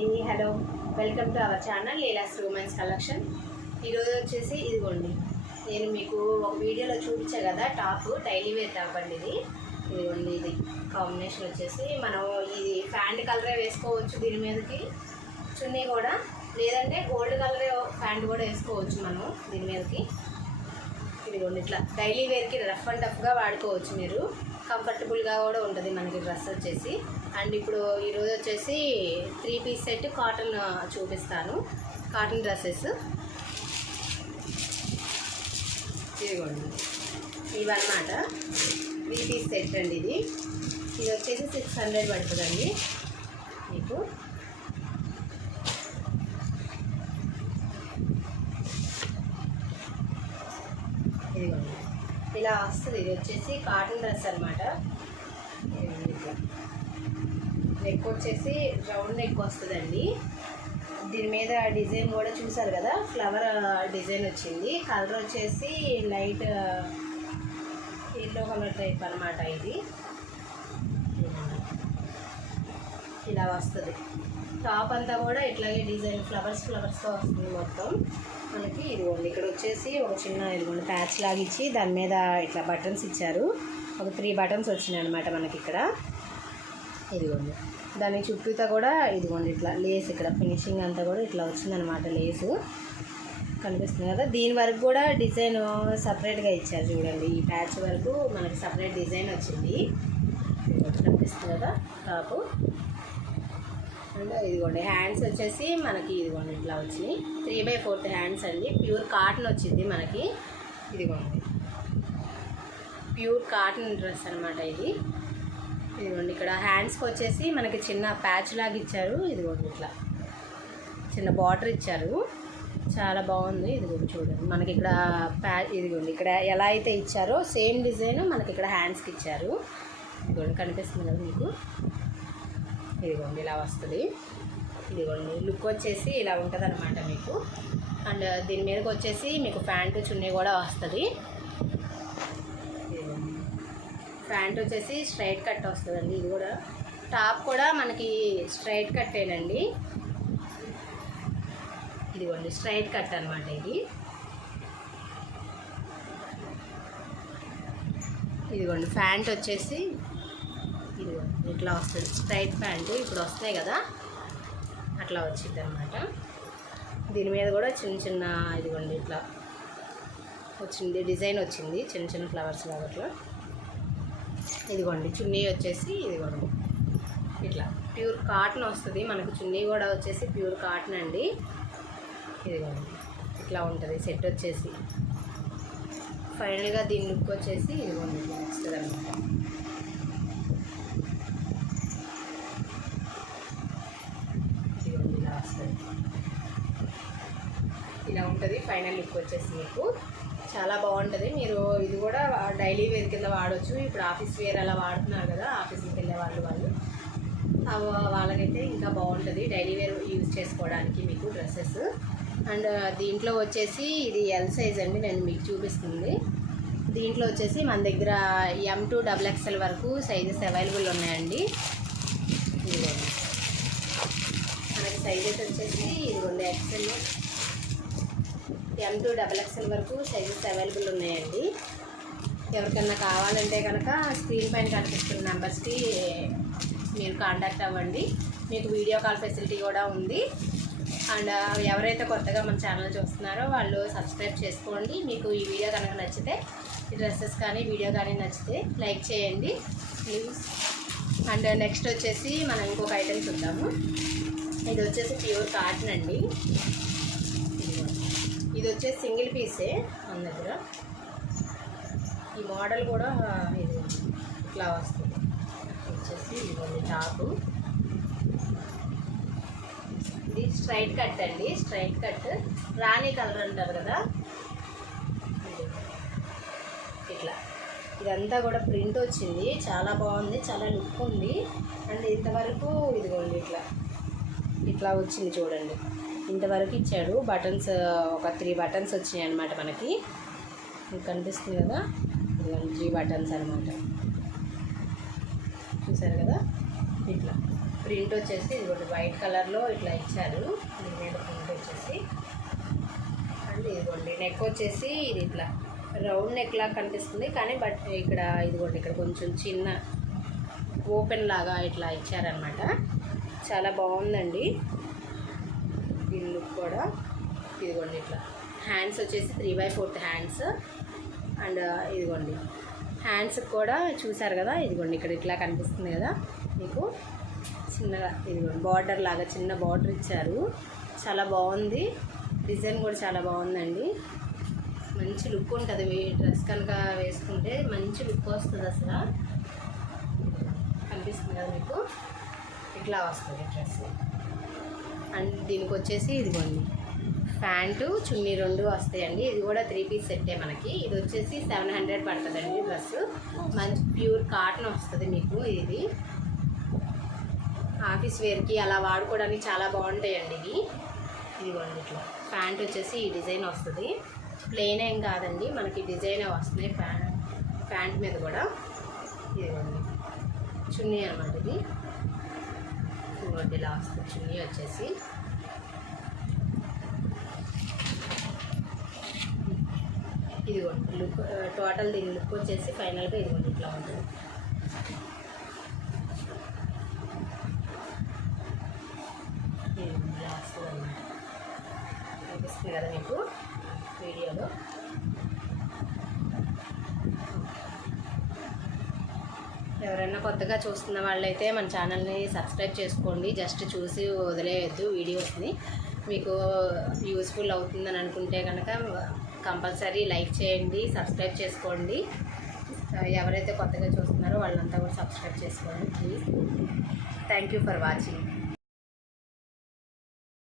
అండి, hello, welcome to our channel Leela's women's collection. ఈరోజు వచ్చేసి ఇదిగోండి, నేను మీకు ఒక వీడియోలో చూపించా కదా, టాప్ డైలీ వేర్ టాప్ అండి. ఇదిగోండి, ఇది కాంబినేషన్ వచ్చేసి మనం ఇది ప్యాంట్ కలరే వేసుకోవచ్చు దీని మీదకి, చున్నీ కూడా, లేదంటే గోల్డ్ కలర్ ప్యాంట్ కూడా వేసుకోవచ్చు మనం దీని మీదకి. ఇదిగోండి, ఇట్లా డైలీ వేర్కి రఫ్ అండ్ టఫ్గా వాడుకోవచ్చు మీరు, కంఫర్టబుల్గా కూడా ఉంటుంది మనకి డ్రెస్ వచ్చేసి. అండ్ ఇప్పుడు ఈరోజు వచ్చేసి 3 పీస్ సెట్ కాటన్ చూపిస్తాను, కాటన్ డ్రెస్సెస్. ఇదిగోండి, ఇవన్నమాట 3 పీస్ సెట్ అండి. ఇది వచ్చేసి 600 పడుతుందండి మీకు. ఇదిగోండి, ఇలా వస్తుంది. ఇది వచ్చేసి కాటన్ డ్రెస్ అనమాట. నెక్ వచ్చేసి రౌండ్ నెక్ వస్తుందండి. దీని మీద డిజైన్ కూడా చూసారు కదా, ఫ్లవర్ డిజైన్ వచ్చింది. కలర్ వచ్చేసి లైట్ ఎల్లో కలర్ టైప్ అనమాట. ఇది ఇలా వస్తుంది. టాప్ అంతా కూడా ఇట్లాగే డిజైన్ ఫ్లవర్స్తో వస్తుంది మొత్తం మనకి. ఇదిగోండి, ఇక్కడ వచ్చేసి ఒక చిన్న ఇదిగోండి ప్యాచ్ లాగా ఇచ్చి దాని మీద ఇట్లా బటన్స్ ఇచ్చారు. ఒక 3 బటన్స్ వచ్చినాయి అనమాట మనకి ఇక్కడ. ఇదిగోండి, దాని చుట్టూతో కూడా ఇదిగోండి ఇట్లా లేస్, ఇక్కడ ఫినిషింగ్ అంతా కూడా ఇట్లా వచ్చిందనమాట. లేసు కనిపిస్తుంది కదా. దీని వరకు కూడా డిజైన్ సపరేట్గా ఇచ్చారు చూడండి. ఈ ప్యాచ్ వరకు మనకి సపరేట్ డిజైన్ వచ్చింది, కనిపిస్తుంది కదా టాపు. అండ్ ఇదిగోండి, హ్యాండ్స్ వచ్చేసి మనకి ఇదిగోండి ఇట్లా వచ్చినాయి. 3/4 హ్యాండ్స్ అండి. ప్యూర్ కాటన్ వచ్చింది మనకి. ఇదిగోండి, ప్యూర్ కాటన్ డ్రెస్ అనమాట ఇది. ఇదిగోండి, ఇక్కడ హ్యాండ్స్కి వచ్చేసి మనకి చిన్న ప్యాచ్ లాగా ఇచ్చారు. ఇదిగోండి, ఇట్లా చిన్న బార్డర్ ఇచ్చారు, చాలా బాగుంది. ఇదిగోండి చూడండి, మనకి ఇక్కడ ఇదిగోండి ఇక్కడ ఎలా అయితే ఇచ్చారో సేమ్ డిజైన్ మనకి ఇక్కడ హ్యాండ్స్కి ఇచ్చారు. ఇదిగోండి, కనిపిస్తుంది కదా మీకు. ఇదిగోండి, ఇలా వస్తుంది. ఇదిగోండి, లుక్ వచ్చేసి ఇలా ఉంటుంది అనమాట మీకు. అండ్ దీని మీదకి వచ్చేసి మీకు ప్యాంటు చున్నీ కూడా వస్తుంది. ఇదిగోండి, ప్యాంట్ వచ్చేసి స్ట్రైట్ కట్ వస్తుందండి. ఇది కూడా టాప్ కూడా మనకి స్ట్రైట్ కట్టేనండి. ఇదిగోండి, స్ట్రైట్ కట్ అనమాట ఇది. ఇదిగోండి, ప్యాంట్ వచ్చేసి ఇదిగోండి ఇట్లా వస్తుంది. స్ట్రైట్ ప్యాంటు ఇప్పుడు వస్తాయి కదా, అట్లా వచ్చింది అనమాట. దీని మీద కూడా చిన్న చిన్న ఇదిగోండి ఇట్లా వచ్చింది, డిజైన్ వచ్చింది, చిన్న చిన్న ఫ్లవర్స్ లాగా అట్లా. ఇదిగోండి, చున్నీ వచ్చేసి ఇదిగోండి ఇట్లా ప్యూర్ కాటన్ వస్తుంది మనకి. చున్నీ కూడా వచ్చేసి ప్యూర్ కాటన్ అండి. ఇదిగోండి, ఇట్లా ఉంటుంది సెట్ వచ్చేసి. ఫైనల్గా దీని లుక్ వచ్చేసి ఇదిగోండి ఇట్లా వస్తుంది అనమాట. ఇదిగోండి, ఇలా వస్తుంది, ఇలా ఉంటుంది ఫైనల్ లుక్ వచ్చేసి మీకు. చాలా బాగుంటుంది. మీరు ఇది కూడా డైలీ వేర్ కింద వాడవచ్చు. ఇప్పుడు ఆఫీస్ వేర్ అలా వాడుతున్నారు కదా, ఆఫీస్కి వెళ్ళే వాళ్ళకైతే ఇంకా బాగుంటుంది డైలీ వేర్ యూజ్ చేసుకోవడానికి మీకు డ్రెస్సెస్. అండ్ దీంట్లో వచ్చేసి ఇది ఎల్ సైజ్ అండి, నేను మీకు చూపిస్తుంది. దీంట్లో వచ్చేసి మన దగ్గర M to XXL వరకు సైజెస్ అవైలబుల్ ఉన్నాయండి. ఇదిగోండి, మనకి సైజెస్ వచ్చేసి ఇదిగోండి XL, M to XXL వరకు సైజెస్ అవైలబుల్ ఉన్నాయండి. ఎవరికన్నా కావాలంటే కనుక స్క్రీన్ పైన కనిపిస్తున్న నెంబర్స్కి మీరు కాంటాక్ట్ అవ్వండి. మీకు వీడియో కాల్ ఫెసిలిటీ కూడా ఉంది. అండ్ ఎవరైతే కొత్తగా మన ఛానల్ చూస్తున్నారో వాళ్ళు సబ్స్క్రైబ్ చేసుకోండి. మీకు ఈ వీడియో కనుక నచ్చితే, ఈ డ్రెస్సెస్ కానీ వీడియో కానీ నచ్చితే లైక్ చేయండి ప్లీజ్. అండ్ నెక్స్ట్ వచ్చేసి మనం ఇంకొక ఐటమ్ చూద్దాము. ఇది వచ్చేసి ప్యూర్ కాటన్ అండి. ఇది వచ్చేసి సింగిల్ పీసే మన దగ్గర. ఈ మోడల్ కూడా ఇది ఇట్లా వస్తుంది. వచ్చేసి ఇదిగోండి టాపు. ఇది స్ట్రైట్ కట్ అండి, స్ట్రైట్ కట్ రాణి కలర్ అంటారు కదా, ఇట్లా ఇదంతా కూడా ప్రింట్ వచ్చింది. చాలా బాగుంది, చాలా లుక్ ఉంది. అండ్ ఇంతవరకు ఇదిగోండి ఇట్లా ఇట్లా వచ్చింది చూడండి, ఇంతవరకు ఇచ్చాడు. బటన్స్ ఒక 3 బటన్స్ వచ్చినాయి అనమాట మనకి. మీకు కనిపిస్తుంది కదా, ఇదిగోండి 3 బటన్స్ అనమాట. చూసారు కదా, ఇట్లా ప్రింట్ వచ్చేసి ఇది వైట్ కలర్లో ఇట్లా ఇచ్చారు. దీని మీద ప్రింట్ వచ్చేసి అండ్ ఇదిగోండి నెక్ వచ్చేసి ఇది ఇట్లా రౌండ్ నెక్ లాగా కనిపిస్తుంది, కానీ బట్ ఇక్కడ ఇదిగోండి ఇక్కడ కొంచెం చిన్న ఓపెన్ లాగా ఇట్లా ఇచ్చారనమాట. చాలా బాగుందండి దీని లుక్ కూడా. ఇదిగోండి ఇట్లా హ్యాండ్స్ వచ్చేసి 3/4 హ్యాండ్స్. అండ్ ఇదిగోండి హ్యాండ్స్కి కూడా చూసారు కదా, ఇదిగోండి ఇక్కడ ఇట్లా కనిపిస్తుంది కదా మీకు చిన్నగా. ఇదిగోండి బార్డర్ లాగా చిన్న బార్డర్ ఇచ్చారు. చాలా బాగుంది, డిజైన్ కూడా చాలా బాగుందండి. మంచి లుక్ ఉంటుంది డ్రెస్ కనుక వేసుకుంటే, మంచి లుక్ వస్తుంది అసలు. కనిపిస్తుంది కదా మీకు, ఇట్లా వస్తుంది డ్రెస్. అండ్ దీనికి వచ్చేసి ఇదిగోండి ప్యాంటు చున్నీ 2 వస్తాయండి. ఇది కూడా 3 పీస్ సెట్టే మనకి. ఇది వచ్చేసి 700 పడుతుందండి డ్రెస్. మంచి ప్యూర్ కాటన్ వస్తుంది మీకు. ఇది ఆఫీస్ వేర్కి అలా వాడుకోవడానికి చాలా బాగుంటాయండి ఇవి. ఇదిగోండి ఇట్లా ప్యాంట్ వచ్చేసి ఈ డిజైన్ వస్తుంది. ప్లెయిన్ ఏం కాదండి, మనకి డిజైన్ వస్తున్నాయి ప్యాంట్ మీద కూడా. ఇదిగోండి చున్నీ అన్నమాట ఇది. ఇదిగోండి ఇలా వస్తుంది చున్నీ వచ్చేసి. ఇదిగోండి లుక్ టోటల్ దీని లుక్ వచ్చేసి ఫైనల్గా ఇదిగోండి ఇట్లా ఉంటుంది. ఇలా వస్తుంది అన్నమాట. కనిపిస్తుంది కదా మీకు వీడియోలో. ఎవరైనా కొత్తగా చూస్తున్న వాళ్ళైతే మన ఛానల్ని సబ్స్క్రైబ్ చేసుకోండి. జస్ట్ చూసి వదిలేయద్దు వీడియోస్ని. మీకు యూస్ఫుల్ అవుతుందని అనుకుంటే కనుక కంపల్సరీ లైక్ చేయండి, సబ్స్క్రైబ్ చేసుకోండి. ఎవరైతే కొత్తగా చూస్తున్నారో వాళ్ళంతా కూడా సబ్స్క్రైబ్ చేసుకోండి please. Thank you for watching.